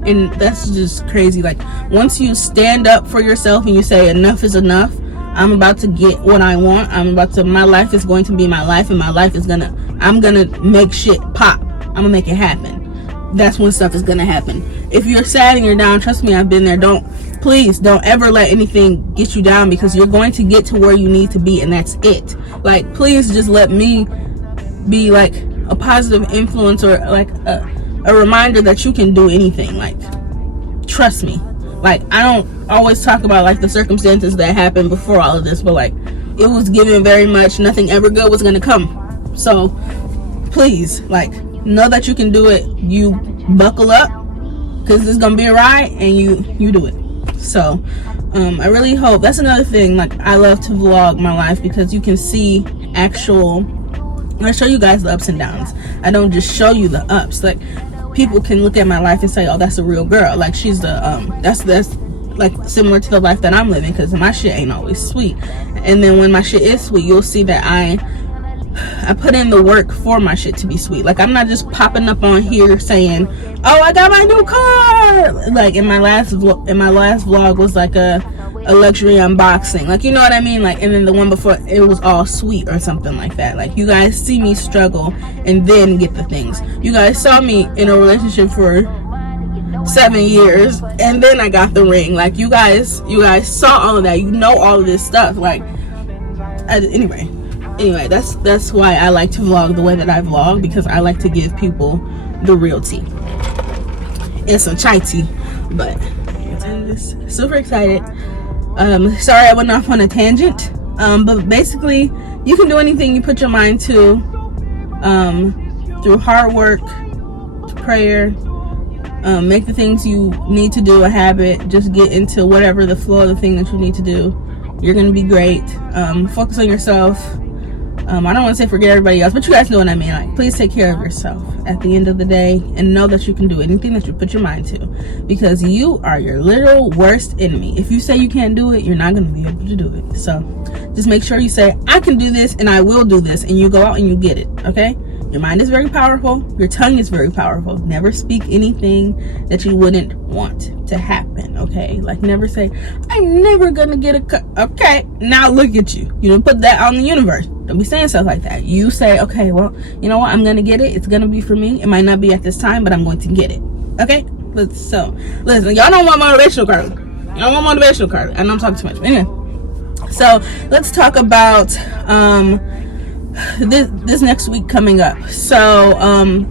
And that's just crazy. Like, once you stand up for yourself and you say enough is enough, I'm about to get what I want. My life is going to be my life, and my life is I'm gonna make shit pop. I'm gonna make it happen. That's when stuff is gonna happen. If you're sad and you're down, trust me, I've been there. Please don't ever let anything get you down, because you're going to get to where you need to be, and that's it. Like, please just let me be like a positive influence, or like a reminder that you can do anything. Like, trust me. Like, I don't always talk about like the circumstances that happened before all of this, but like, it was given very much nothing ever good was gonna come. So please, like, know that you can do it. You buckle up, because it's gonna be a ride, and you do it. So I really hope, that's another thing, like, I love to vlog my life because you can see actual, I show you guys the ups and downs. I don't just show you the ups. Like, people can look at my life and say, oh, that's a real girl, like she's the that's like similar to the life that I'm living, because my shit ain't always sweet. And then when my shit is sweet, you'll see that I put in the work for my shit to be sweet. Like, I'm not just popping up on here saying, oh, I got my new car. Like, in my last vlog was like a luxury unboxing, like, you know what I mean, like. And then the one before, it was all sweet or something like that. Like, you guys see me struggle and then get the things. You guys saw me in a relationship for 7 years and then I got the ring. Like, you guys saw all of that. You know all of this stuff. Like, anyway, that's why I like to vlog the way that I vlog, because I like to give people the real tea and some chai tea. But I'm just super excited. Sorry I went off on a tangent, but basically you can do anything you put your mind to, through hard work, prayer. Make the things you need to do a habit. Just get into whatever the flow of the thing that you need to do. You're gonna be great. Focus on yourself. I don't want to say forget everybody else, but you guys know what I mean. Like, please take care of yourself at the end of the day, and know that you can do anything that you put your mind to, because you are your literal worst enemy. If you say you can't do it, you're not going to be able to do it. So just make sure you say, I can do this and I will do this, and you go out and you get it. Okay? Your mind is very powerful. Your tongue is very powerful. Never speak anything that you wouldn't want to happen. Okay? Like, never say, I'm never gonna get a cut. Okay, now look at you. You don't put that on the universe. Don't be saying stuff like that. You say, okay, well, you know what? I'm gonna get it. It's gonna be for me. It might not be at this time, but I'm going to get it. Okay? So listen, y'all don't want motivational card. Y'all want motivational card. I know I'm talking too much. But anyway, so let's talk about this next week coming up. So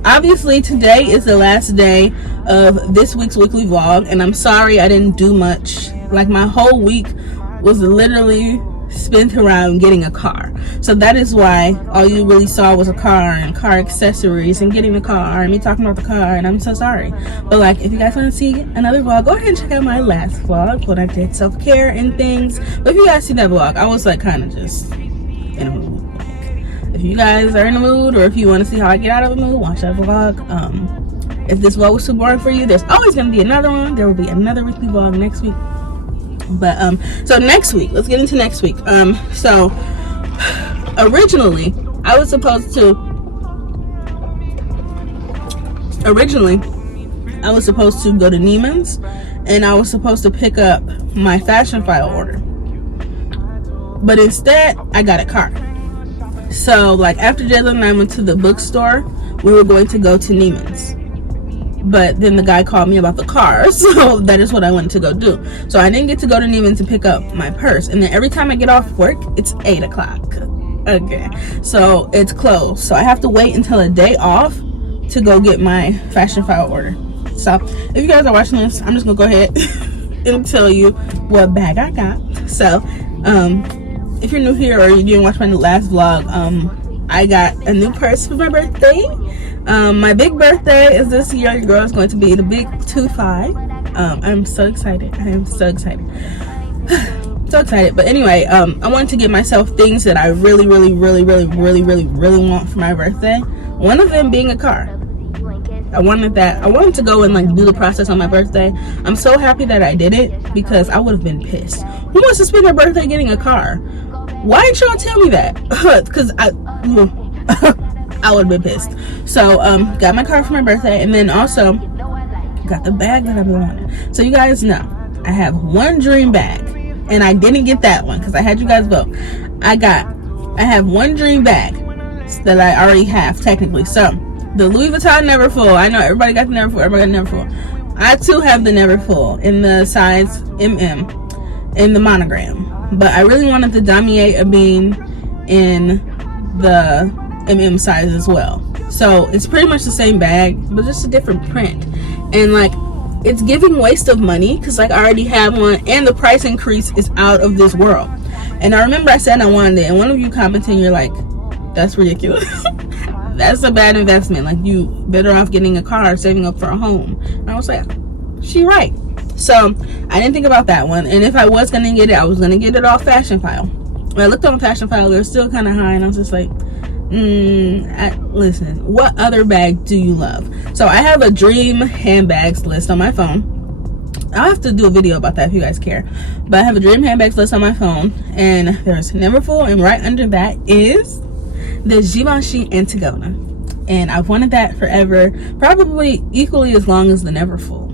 obviously today is the last day of this week's weekly vlog, and I'm sorry I didn't do much. Like, my whole week was literally spent around getting a car. So that is why all you really saw was a car and car accessories and getting the car and me talking about the car, and I'm so sorry. But like, if you guys want to see another vlog, go ahead and check out my last vlog when I did self-care and things. But if you guys see that vlog, I was like kind of just in a mood. If you guys are in a mood, or if you want to see how I get out of a mood, watch that vlog. If this vlog was too boring for you, there's always going to be another one. There will be another weekly vlog next week. But so next week, let's get into next week. So originally I was supposed to go to Neiman's, and I was supposed to pick up my fashion file order, but instead I got a car. So like, after Jalen and I went to the bookstore, we were going to go to Neiman's, but then the guy called me about the car, so that is what I wanted to go do. So I didn't get to go to Neiman's and pick up my purse, and then every time I get off work, it's 8 o'clock. Okay, so it's closed, so I have to wait until a day off to go get my fashion file order. So if you guys are watching this, I'm just gonna go ahead and tell you what bag I got. So if you're new here or you didn't watch my last vlog, I got a new purse for my birthday. My big birthday is this year. Your girl is going to be the big 25. I'm so excited. I am so excited. So excited. But anyway, I wanted to get myself things that I really want for my birthday. One of them being a car. I wanted to go and like do the process on my birthday. I'm so happy that I did it, because I would have been pissed. Who wants to spend their birthday getting a car? Why didn't y'all tell me that? Because I would have been pissed. So got my car for my birthday, and then also got the bag that I've been wanting. So you guys know I have one dream bag, and I didn't get that one because I had you guys vote. I have one dream bag that I already have technically. So the Louis Vuitton Neverfull. I know everybody got the Neverfull. Everybody got the Neverfull. I too have the Neverfull in the size MM in the monogram. But I really wanted the Damier Ebene in the MM size as well. So it's pretty much the same bag, but just a different print. And like, it's giving waste of money, because like I already have one, and the price increase is out of this world. And I remember I said I wanted it, and one of you commented, you're like, that's ridiculous. That's a bad investment. Like, you better off getting a car, saving up for a home. And I was like, she right. So I didn't think about that one. And if I was gonna get it, I was gonna get it off Fashion File. When I looked on Fashion File, they're still kind of high, and I was just like, listen, what other bag do you love? So I have a dream handbags list on my phone. I'll have to do a video about that if you guys care. But I have a dream handbags list on my phone, and there's Neverfull, and right under that is the Givenchy Antigona. And I've wanted that forever, probably equally as long as the Neverfull.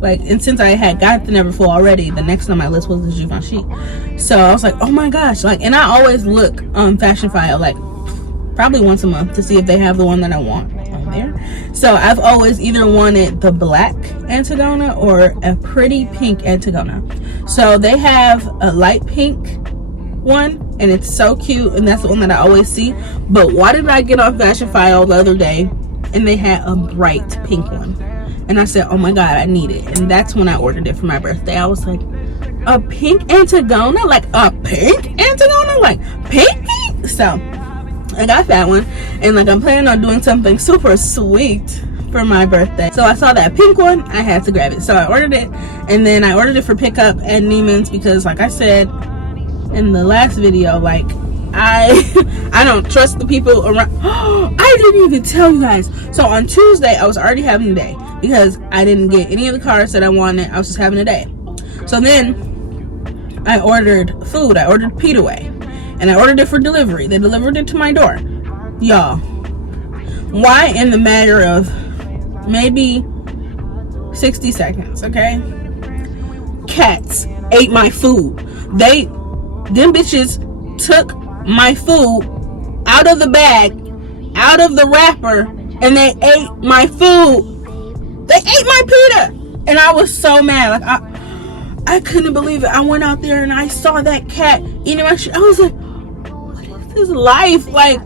Like, and since I had got the Neverfull already, the next on my list was the Givenchy. So I was like, oh my gosh. Like, and I always look on Fashion File, like, probably once a month to see if they have the one that I want on there. So I've always either wanted the black Antigona or a pretty pink Antigona. So they have a light pink one, and it's so cute, and that's the one that I always see. But why did I get on Fashion File the other day and they had a bright pink one? And I said, oh my god, I need it. And that's when I ordered it for my birthday. I was like, a pink Antigona? Like a pink Antigona? Like pink? So I got that one, and like I'm planning on doing something super sweet for my birthday. So I saw that pink one, I had to grab it. So I ordered it, and then I ordered it for pickup at Neiman's because, like I said in the last video, like I don't trust the people around. I didn't even tell you guys. So on Tuesday I was already having a day because I didn't get any of the cars that I wanted. I was just having a day. So then I ordered food. I ordered pita way, and I ordered it for delivery. They delivered it to my door. Y'all, why in the matter of maybe 60 seconds, okay, cats ate my food. Them bitches took my food out of the bag, out of the wrapper, and they ate my food. They ate my pita, and I was so mad. Like I couldn't believe it. I went out there and I saw that cat eating my shit. I was like, what is this life? Like,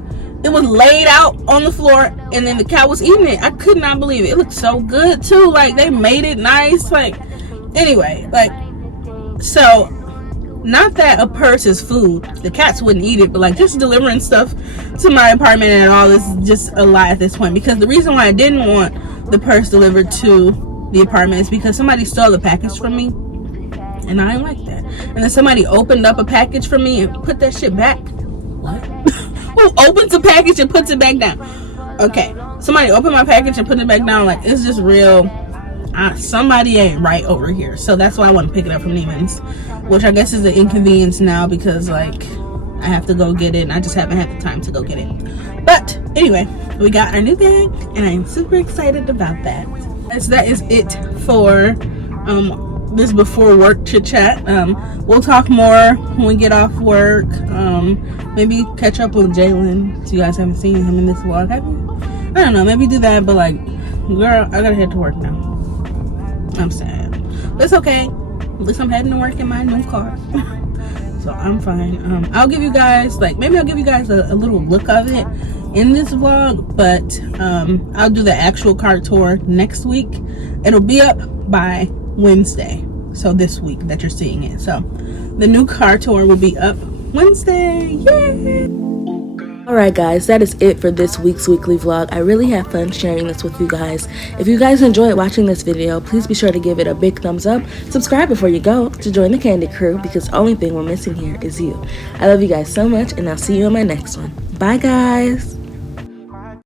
it was laid out on the floor, and then the cat was eating it. I could not believe it. It looked so good too. Like, they made it nice. Like, anyway, like, so not that a purse is food, the cats wouldn't eat it, but like just delivering stuff to my apartment and all this is just a lot at this point. Because the reason why I didn't want the purse delivered to the apartment is because somebody stole the package from me, and I didn't like that. And then somebody opened up a package for me and put that shit back. What? Who opens a package and puts it back down? Okay, somebody opened my package and put it back down. Like, it's just real. Somebody ain't right over here. So that's why I want to pick it up from Neiman's, which I guess is an inconvenience now because, like, I have to go get it, and I just haven't had the time to go get it. But anyway, we got our new bag, and I'm super excited about that. So that is it for this before work chit chat. We'll talk more when we get off work. Maybe catch up with Jalen. So you guys haven't seen him in this vlog, have you? I don't know, maybe do that, but like, girl, I gotta head to work now. I'm sad, but it's okay. At least I'm heading to work in my new car. So I'm fine. I'll give you guys, like, maybe I'll give you guys a little look of it in this vlog, but I'll do the actual car tour next week. It'll be up by Wednesday, so this week that you're seeing it. So the new car tour will be up Wednesday. Yay! Alright guys, that is it for this week's weekly vlog. I really had fun sharing this with you guys. If you guys enjoyed watching this video, please be sure to give it a big thumbs up. Subscribe before you go to join the Candy Crew, because the only thing we're missing here is you. I love you guys so much, and I'll see you in my next one. Bye guys!